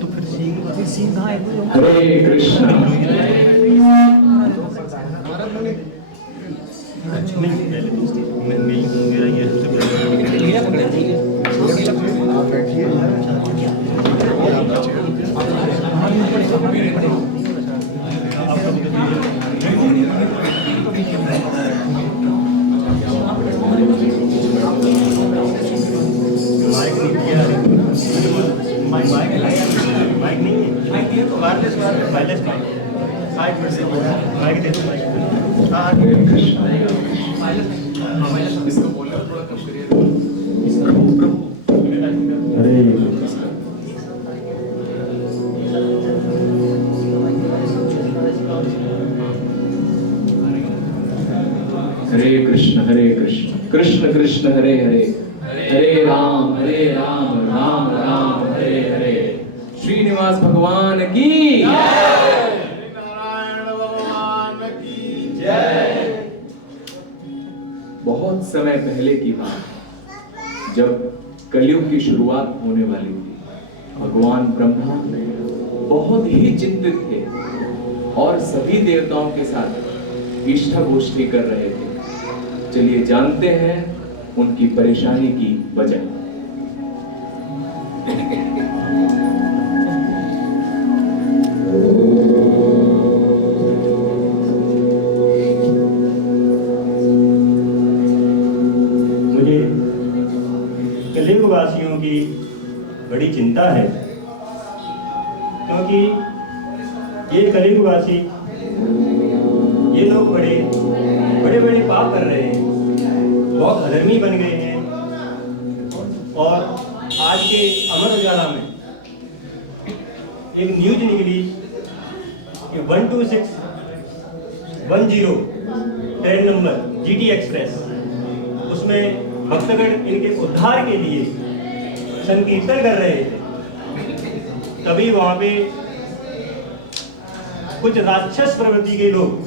तो फिर सीधा है। हरे कृष्णा। हरे कृष्ण कृष्ण कृष्ण हरे हरे, हरे राम राम राम हरे हरे। श्रीनिवास भगवान की जय, नारायण भगवान की जय। बहुत समय पहले की बात, जब कलयुग की शुरुआत होने वाली थी, भगवान ब्रह्मा बहुत ही चिंतित थे और सभी देवताओं के साथ इष्टा गोष्ठी कर रहे थे। चलिए जानते हैं उनकी परेशानी की वजह। मुझे कलयुग वासियों की बड़ी चिंता है, क्योंकि ये कलयुग वासी, ये लोग बड़े बड़े पाप कर रहे हैं, बहुत अधर्मी बन गए हैं। और आज के अमर उजाला में एक न्यूज निकली कि 12610 ट्रेन नंबर GT एक्सप्रेस, उसमें भक्तगण इनके उद्धार के लिए संकीर्तन कर रहे थे। तभी वहां पे कुछ राक्षस प्रवृत्ति के लोग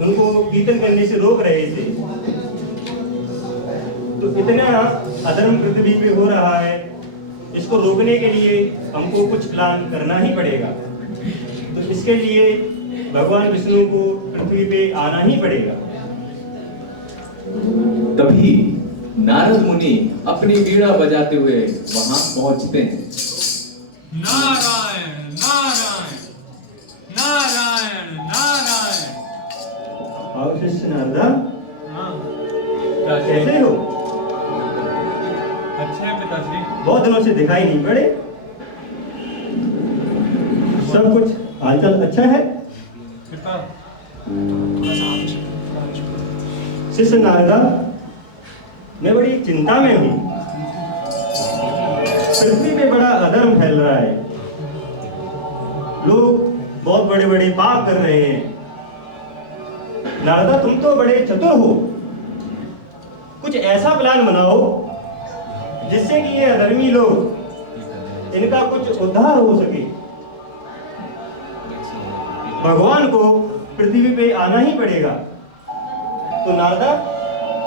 उनको कीर्तन करने से रोक रहे थे। तो इतना अधर्म पृथ्वी पे हो रहा है, इसको रोकने के लिए हमको कुछ प्लान करना ही पड़ेगा। तो इसके लिए भगवान विष्णु को पृथ्वी पे आना ही पड़ेगा। तभी नारद मुनि अपनी वीणा बजाते हुए वहां पहुंचते हैं। नारायण नारायण नारायण नारायण। आओ शिष्य नारदा, हाँ कैसे हो? अच्छे हैं पिताश्री। बहुत दिनों से दिखाई नहीं पड़े। सब कुछ हालचाल अच्छा है? कृपा। शिष्य नारदा, मैं बड़ी चिंता में हूं। पृथ्वी पे बड़ा अधर्म फैल रहा है, लोग बहुत बड़े बड़े पाप कर रहे हैं। नारदा, तुम तो बड़े चतुर हो, कुछ ऐसा प्लान बनाओ जिससे कि ये अधर्मी लोग, इनका कुछ उद्धार हो सके। भगवान को पृथ्वी पे आना ही पड़ेगा। तो नारदा,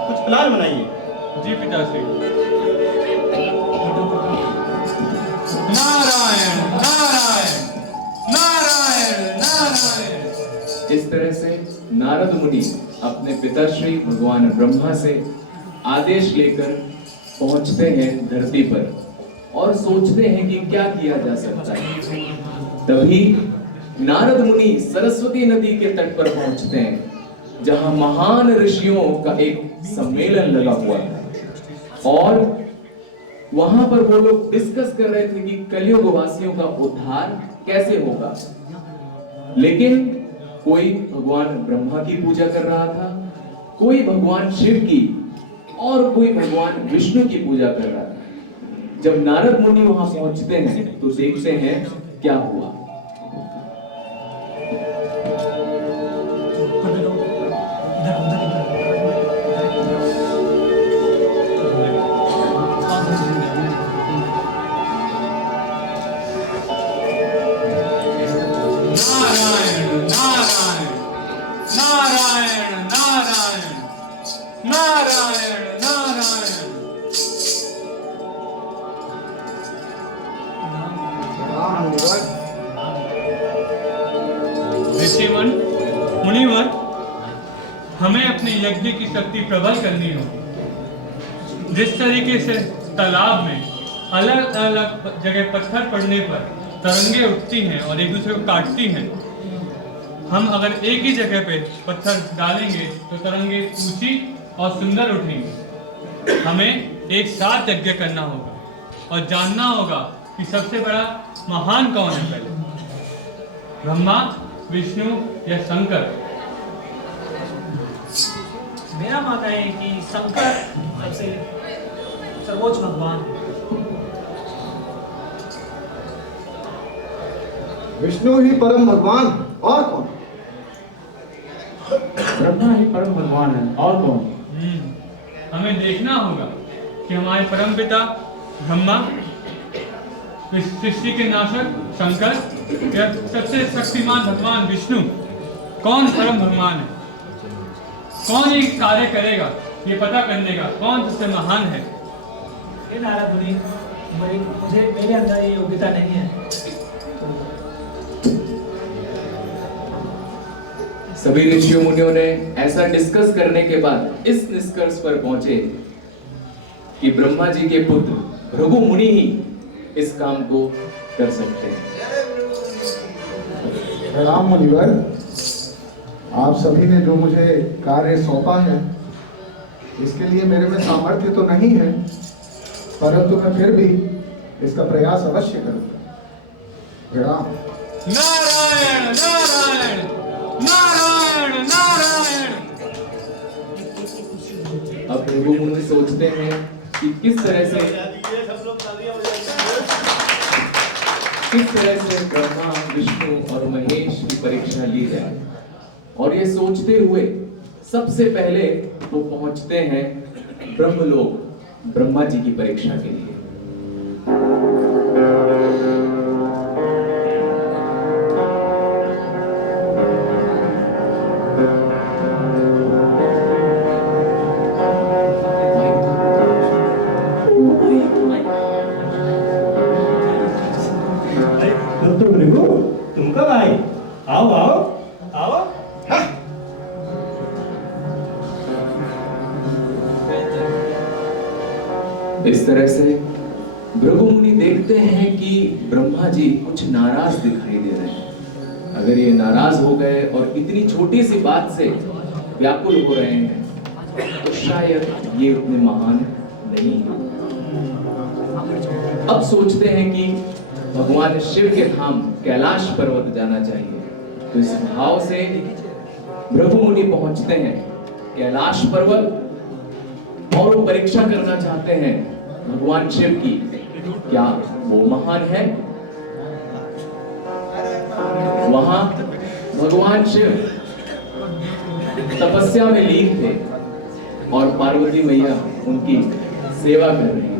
कुछ प्लान बनाइए। जी पिताश्री। नारायण नारायण नारायण नारायण। इस तरह से नारद मुनि अपने पिताश्री भगवान ब्रह्मा से आदेश लेकर पहुंचते हैं धरती पर और सोचते हैं कि क्या किया जा सकता है। तभी नारद मुनि सरस्वती नदी के तट पर पहुंचते हैं, जहां महान ऋषियों का एक सम्मेलन लगा हुआ है और वहां पर वो लोग डिस्कस कर रहे थे कि कलयुग वासियों का उद्धार कैसे होगा। लेकिन कोई भगवान ब्रह्मा की पूजा कर रहा था, कोई भगवान शिव की और कोई भगवान विष्णु की पूजा कर रहा था। जब नारद मुनि वहां पहुंचते हैं तो देखते हैं क्या हुआ। नारायण नारायण नारायण नारायण की शक्ति प्रबल करनी होगी। जिस तरीके से तालाब में अलग अलग जगह पत्थर पड़ने पर तरंगे उठती हैं और एक दूसरे को काटती हैं, हम अगर एक ही जगह पे पत्थर डालेंगे तो तरंगे ऊंची और सुंदर उठेंगी। हमें एक साथ यज्ञ करना होगा और जानना होगा कि सबसे बड़ा महान कौन है, पहले ब्रह्मा, विष्णु या शंकर। मेरा मानना है कि शंकर सबसे सर्वोच्च भगवान है। विष्णु ही परम भगवान, और कौन? ब्रह्मा ही परम भगवान है, और कौन? हमें देखना होगा कि हमारे परम पिता ब्रह्मा, सृष्टि के नाशक शंकर या सबसे शक्तिमान भगवान विष्णु, कौन परम भगवान है, कौन ये कार्य करेगा, ये पता करने का कौन सबसे महान है। ये नारद मुनि, मुझे मेरे अंदर ये योग्यता नहीं है। सभी ऋषियों मुनियों ने ऐसा डिस्कस करने के बाद इस निष्कर्ष पर पहुंचे कि ब्रह्मा जी के पुत्र भृगु मुनि ही इस काम को कर सकते हैं। प्रणाम मुनिवर, आप सभी ने जो मुझे कार्य सौंपा है इसके लिए मेरे में सामर्थ्य तो नहीं है, परंतु मैं फिर भी इसका प्रयास अवश्य करूंगा। प्रणाम। नारायण नारायण नारायण नारायण। अब भृगु मुनि सोचते हैं कि किस तरह से ब्रह्मा, विष्णु और महेश की परीक्षा ली जाए, और ये सोचते हुए सबसे पहले वो पहुंचते हैं ब्रह्मलोक, ब्रह्मा जी की परीक्षा के लिए। तुम कब आए? आओ आओ आओ। इस तरह से भृगु मुनि देखते हैं कि ब्रह्मा जी कुछ नाराज दिखाई दे रहे हैं। अगर ये नाराज हो गए और इतनी छोटी सी बात से व्याकुल हो रहे हैं तो शायद ये उतने महान नहीं है। अब सोचते हैं कि भगवान शिव के धाम कैलाश पर्वत जाना चाहिए, तो इस भाव से भृगु मुनि पहुंचते हैं कैलाश पर्वत और वो परीक्षा करना चाहते हैं भगवान शिव की, क्या वो महान है। वहां भगवान शिव तपस्या में लीन थे और पार्वती मैया उनकी सेवा कर रही थी।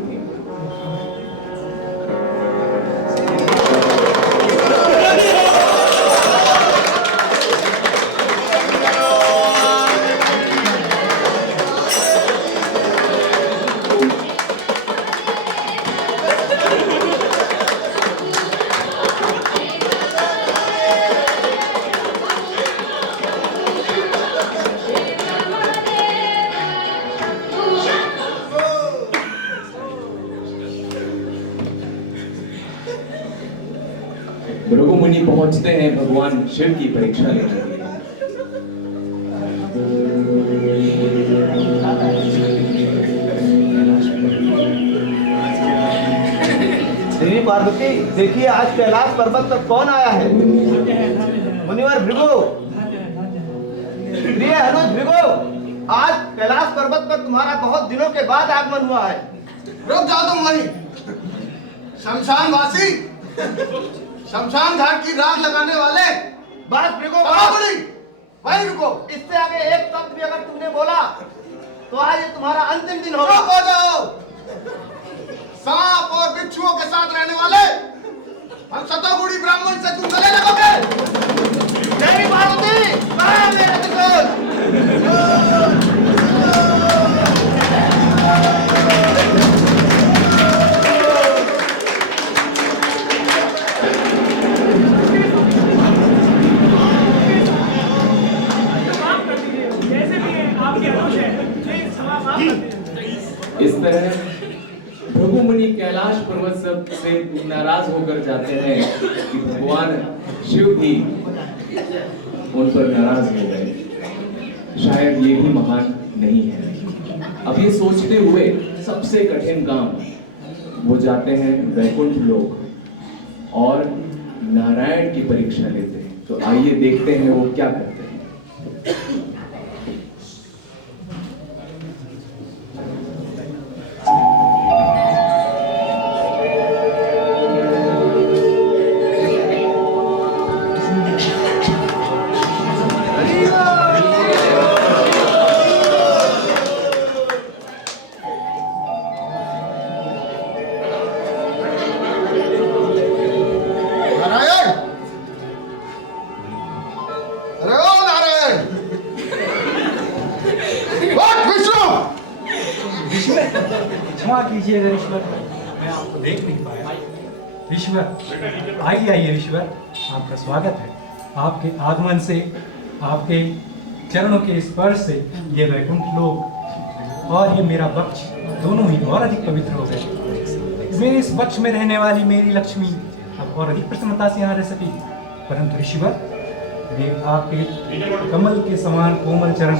भृगु मुनि पहुंचते हैं भगवान शिव की परीक्षा लेने के लिए। देवी पार्वती, देखिए आज कैलाश पर्वत पर कौन आया है। मुनिवर भृगु, प्रिय अनुज भृगु, आज कैलाश पर्वत पर तुम्हारा बहुत दिनों के बाद आगमन हुआ है। रुक जाओ तुम वहीं, शमशान वासी, शमशान घाट की राख लगाने वाले। बस भृगु, वहीं रुको। इससे आगे एक शब्द भी अगर तुमने बोला तो आज ये तुम्हारा अंतिम दिन होगा। चुप हो जाओ। सांप और बिच्छुओं के साथ रहने वाले हम शतोगुणी ब्राह्मण से तुम गले लगोगे। देवी पार्वती, कहाँ है मेरे त्रिशूल? जैसे भी आपके अनुज है, इस तरह भृगु मुनि कैलाश पर्वत से नाराज होकर जाते हैं कि भगवान शिव भी उन पर नाराज हो गए। शायद ये भी महान नहीं है। अब ये सोचते हुए सबसे कठिन काम, वो जाते हैं वैकुंठ लोक और नारायण की परीक्षा लेते हैं। तो आइए देखते हैं वो क्या करते हैं। नारायण, अरे ओ नारायण, विष्णु। क्षमा कीजिएगा ईश्वर, मैं आपको देख नहीं पाया। ईश्वर आइए आइए ईश्वर, आपका स्वागत है। आपके आगमन से, आपके चरणों के स्पर्श से ये वैकुंठ लोक और ये मेरा वक्ष दोनों ही और अधिक पवित्र हो गए। मेरे इस वक्ष में रहने वाली मेरी लक्ष्मी अब और अधिक प्रसन्नता से यहाँ रह सकी। परंतु ऋषिवर, वे आपके कमल के समान कोमल चरण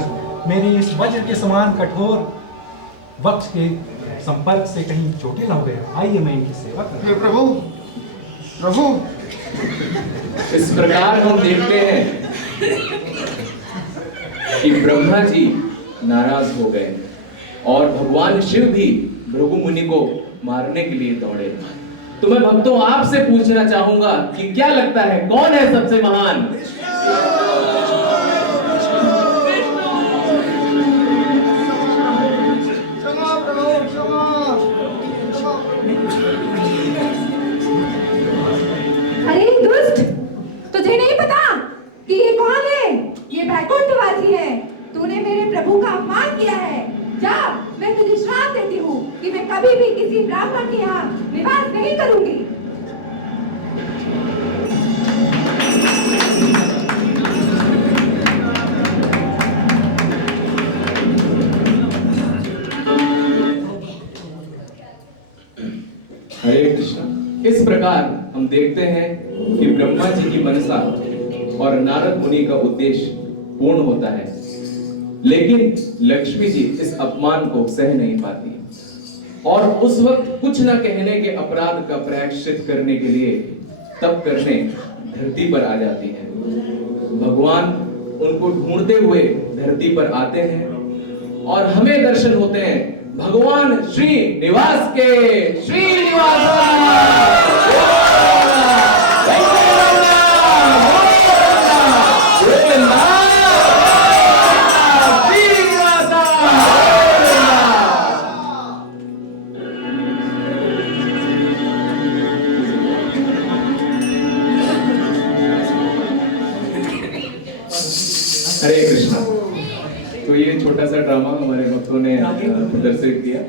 मेरे इस वज्र के समान कठोर वक्ष के संपर्क से कहीं चोटिल हो गए। आइए मैं इनकी सेवा करूं। हे प्रभु, प्रभु। इस प्रकार हम देखते हैं कि ब्रह्मा जी नाराज हो गए और भगवान शिव भी भृगु मुनि को मारने के लिए दौड़े। तो मैं भक्तों आपसे पूछना चाहूंगा कि क्या लगता है कौन है सबसे महान? क्षमा प्रभु, क्षमा। अरे दुष्ट, तुझे नहीं पता कि ये कौन है? ये वैकुंठवासी है। तूने मेरे प्रभु का अपमान किया है। जा, मैं तुझे श्राप देती हूँ कि मैं कभी भी किसी ब्राह्मण के यहाँ निवास नहीं करूंगी। हरे कृष्ण। इस प्रकार हम देखते हैं कि ब्रह्मा जी की मनसा और नारद मुनि का उद्देश्य पूर्ण होता है, लेकिन लक्ष्मी जी इस अपमान को सह नहीं पाती और उस वक्त कुछ न कहने के अपराध का प्रायश्चित करने के लिए तप करने धरती पर आ जाती हैं। भगवान उनको ढूंढते हुए धरती पर आते हैं और हमें दर्शन होते हैं भगवान श्रीनिवास के। हरे कृष्णा। तो ये छोटा सा ड्रामा हमारे भक्तों ने प्रदर्शित किया।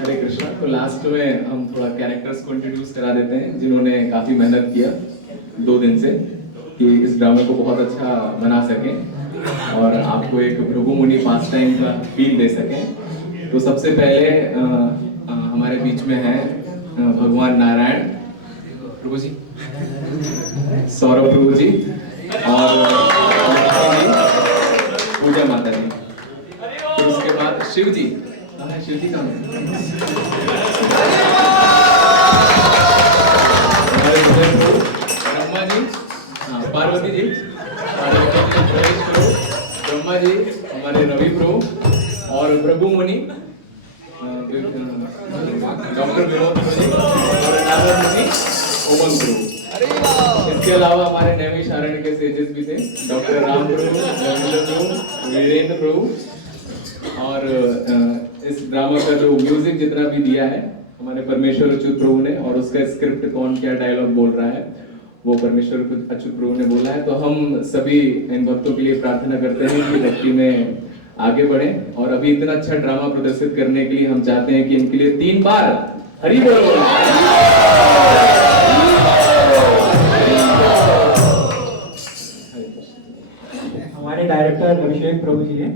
हरे कृष्णा। तो लास्ट में हम थोड़ा कैरेक्टर्स को इंट्रोड्यूस करा देते हैं जिन्होंने काफी मेहनत किया 2 दिन से कि इस ड्रामे को बहुत अच्छा बना सकें और आपको एक भृगु मुनि पास टाइम का फील दे सकें। तो सबसे पहले हमारे बीच में है भगवान नारायण प्रभु जी, सौरभ प्रभु जी और पूजा माता जी। फिर उसके बाद शिव जी। शिव जी कहाँ है? हमारे ब्रह्मा जी, पार्वती जी, ब्रह्मा जी, हमारे रवि प्रभु और भृगु मुनि डॉक्टर विनोद मुनि और नारद मुनि ओमन प्रभु। इसके अलावा हमारे नैमिषारण्य के सेजेस भी थे, डॉक्टर राम प्रभु, रविंद्र प्रभु, वीरेंद्र प्रभु। और इस ड्रामा का जो म्यूजिक जितना भी दिया है हमारे परमेश्वर अच्युत प्रभु ने, और उसका स्क्रिप्ट कौन क्या डायलॉग बोल रहा है वो परमेश्वर अच्युत प्रभु ने बोला है। तो हम सभी इन भक्तों के लिए प्रार्थना करते हैं कि भक्ति में आगे बढ़ें और अभी इतना अच्छा ड्रामा प्रदर्शित करने के लिए हम चाहते हैं कि इनके लिए 3 बार हरि बोल। हमारे डायरेक्टर अभिषेक प्रभु जी ने